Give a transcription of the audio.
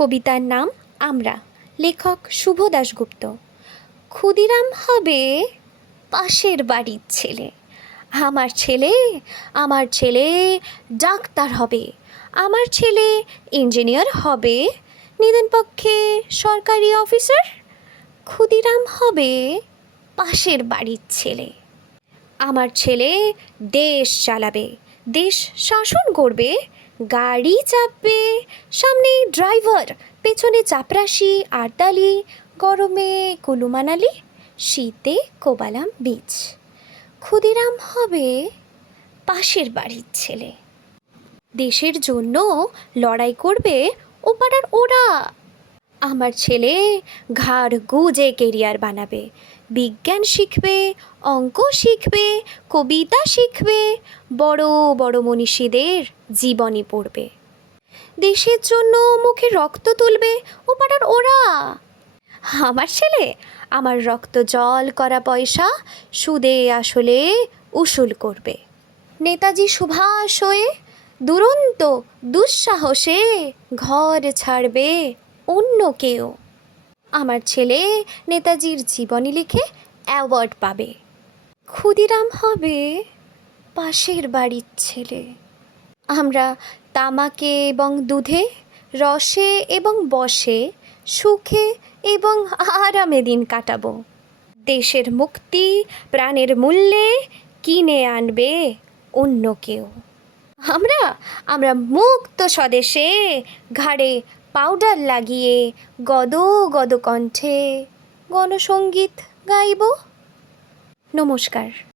কবিতার নাম আমরা, লেখক শুভ দাশগুপ্ত। ক্ষুদিরাম হবে পাশের বাড়ির ছেলে। আমার ছেলে ডাক্তার হবে, আমার ছেলে ইঞ্জিনিয়ার হবে, নিদেনপক্ষে সরকারি অফিসার। ক্ষুদিরাম হবে পাশের বাড়ির ছেলে। আমার ছেলে দেশ চালাবে, দেশ শাসন করবে, গাড়ি চাপবে, সামনে ড্রাইভার, পেছনে চাপরাশি আরতালি, গরমে কুলু মানালি, শীতে কোবালাম বিচ। ক্ষুদিরাম হবে পাশের বাড়ির ছেলে। দেশের জন্য লড়াই করবে ও পাড়ার ওরা। আমার ছেলে ঘাড় গুজে কেরিয়ার বানাবে, বিজ্ঞান শিখবে, অঙ্ক শিখবে, কবিতা শিখবে, বড় বড় মনীষীদের জীবনী পড়বে। দেশের জন্য মুখে রক্ত তুলবে ও পাড়ার ওরা। আমার ছেলে আমার রক্ত জল করা পয়সা সুদে আসলে উসুল করবে। নেতাজি সুভাষ হয়ে দুরন্ত দুঃসাহসে ঘর ছাড়বে অন্য কেউ। আমার ছেলে নেতাজির জীবনী লিখে অ্যাওয়ার্ড পাবে। ক্ষুদিরাম হবে পাশের বাড়ির ছেলে। আমরা তামাকে এবং দুধে, রসে এবং বসে, সুখে এবং আরামে দিন কাটাবো। দেশের মুক্তি প্রাণের মূল্যে কিনে আনবে অন্য কেউ। আমরা মুক্ত স্বদেশে ঘাড়ে পাউডার লাগিয়ে গদ গদ কণ্ঠে গণসঙ্গীত গাইব। নমস্কার।